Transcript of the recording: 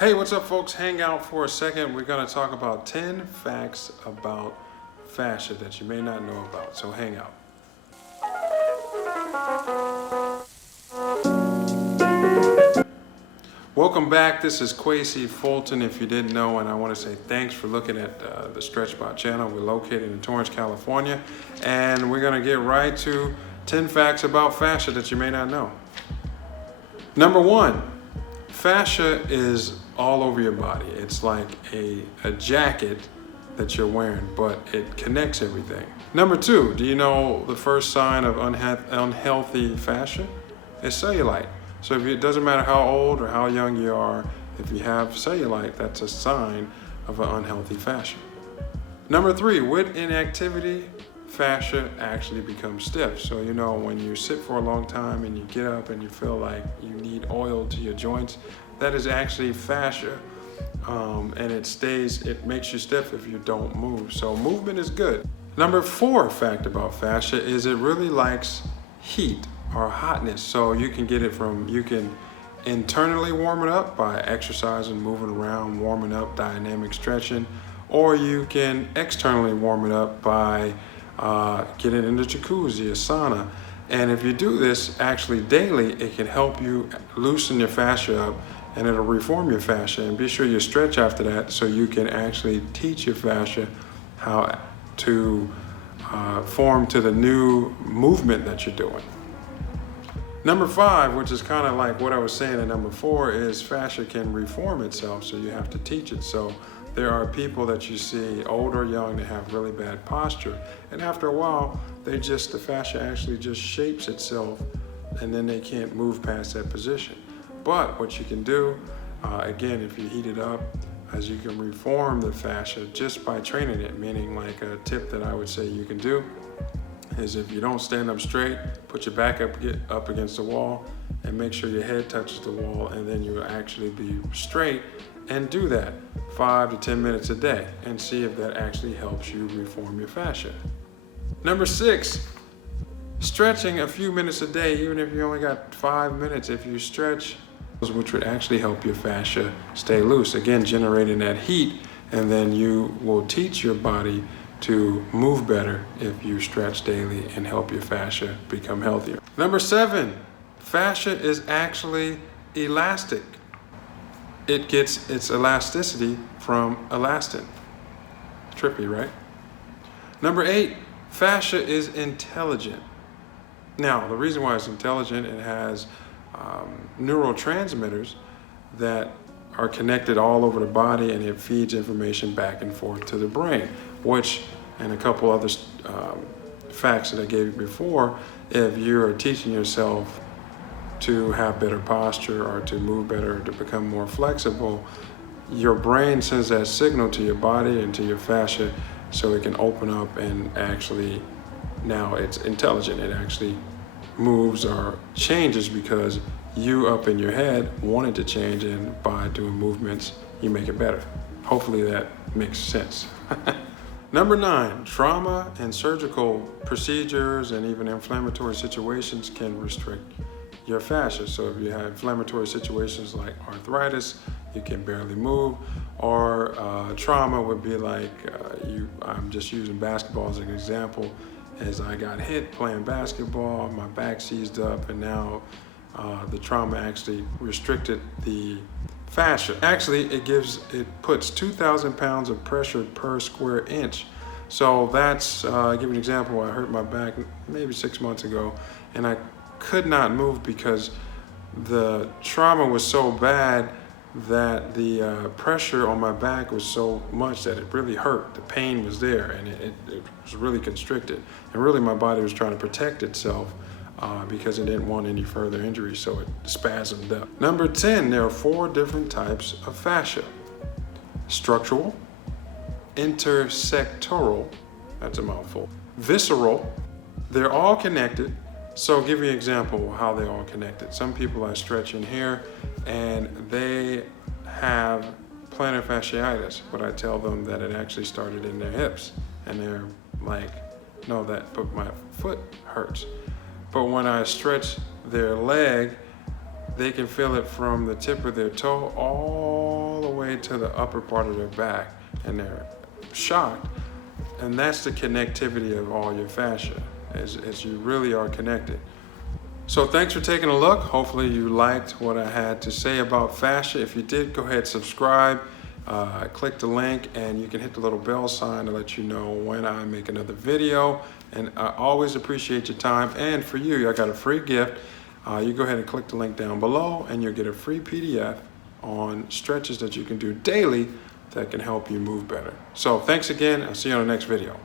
Hey, what's up folks? Hang out for a second. We're gonna talk about 10 facts about fascia that you may not know about, so hang out. Welcome back. This is Kwesi Fulton, if you didn't know, and I want to say thanks for looking at the StretchBot channel. We're located in Torrance, California, and we're gonna get right to 10 facts about fascia that you may not know. Number one, fascia is all over your body. It's like a jacket that you're wearing, but it connects everything. Number two, do you know the first sign of unhealthy fascia? It's cellulite. So it doesn't matter how old or how young you are, if you have cellulite, that's a sign of an unhealthy fascia. Number three, with inactivity, fascia actually becomes stiff. So you know when you sit for a long time and you get up and you feel like you need oil to your joints, that is actually fascia, and it makes you stiff if you don't move. So movement is good. Number four fact about fascia is it really likes heat or hotness. So you can internally warm it up by exercising, moving around, warming up, dynamic stretching, or you can externally warm it up by getting in the jacuzzi, a sauna. And if you do this actually daily, it can help you loosen your fascia up and it'll reform your fascia. And be sure you stretch after that so you can actually teach your fascia how to form to the new movement that you're doing. Number five, which is kind of like what I was saying in number four, is fascia can reform itself, so you have to teach it. So there are people that you see, old or young, that have really bad posture, and after a while, the fascia actually just shapes itself, and then they can't move past that position. But what you can do, again, if you heat it up, is you can reform the fascia just by training it, meaning like a tip that I would say you can do is if you don't stand up straight, put your back up against the wall and make sure your head touches the wall, and then you'll actually be straight, and do that 5 to 10 minutes a day and see if that actually helps you reform your fascia. Number six, stretching a few minutes a day, even if you only got 5 minutes, if you stretch, which would actually help your fascia stay loose, again generating that heat, and then you will teach your body to move better if you stretch daily and help your fascia become healthier. Number seven, fascia is actually elastic. It gets its elasticity from elastin. Trippy, right? Number eight, fascia is intelligent. Now, the reason why it's intelligent, it has neurotransmitters that are connected all over the body, and it feeds information back and forth to the brain, which, and a couple other facts that I gave you before, if you're teaching yourself to have better posture or to move better or to become more flexible, your brain sends that signal to your body and to your fascia so it can open up, and actually now it's intelligent. It actually moves or changes because you up in your head wanted to change, and by doing movements you make it better. Hopefully that makes sense. Number nine, trauma and surgical procedures and even inflammatory situations can restrict your fascia. So if you have inflammatory situations like arthritis, you can barely move, or trauma would be like, I'm just using basketball as an example, as I got hit playing basketball, my back seized up, and now the trauma actually restricted the fascia. Actually, it puts 2,000 pounds of pressure per square inch. So that's, I'll give you an example. I hurt my back maybe 6 months ago, and I could not move because the trauma was so bad that the pressure on my back was so much that it really hurt. The pain was there, and it was really constricted. And really my body was trying to protect itself because it didn't want any further injury, so it spasmed up. Number 10, there are 4 different types of fascia. Structural, intersectoral, that's a mouthful, visceral, they're all connected. So I'll give you an example of how they're all connected. Some people are stretching here and they have plantar fasciitis, but I tell them that it actually started in their hips, and they're like, no, but my foot hurts. But when I stretch their leg, they can feel it from the tip of their toe all way to the upper part of their back, and they're shocked. And that's the connectivity of all your fascia, as you really are connected. So thanks for taking a look. Hopefully you liked what I had to say about fascia. If you did, go ahead, subscribe, click the link, and you can hit the little bell sign to let you know when I make another video. And I always appreciate your time. And for you, I got a free gift. You go ahead and click the link down below, and you'll get a free PDF on stretches that you can do daily that can help you move better. So thanks again. I'll see you on the next video.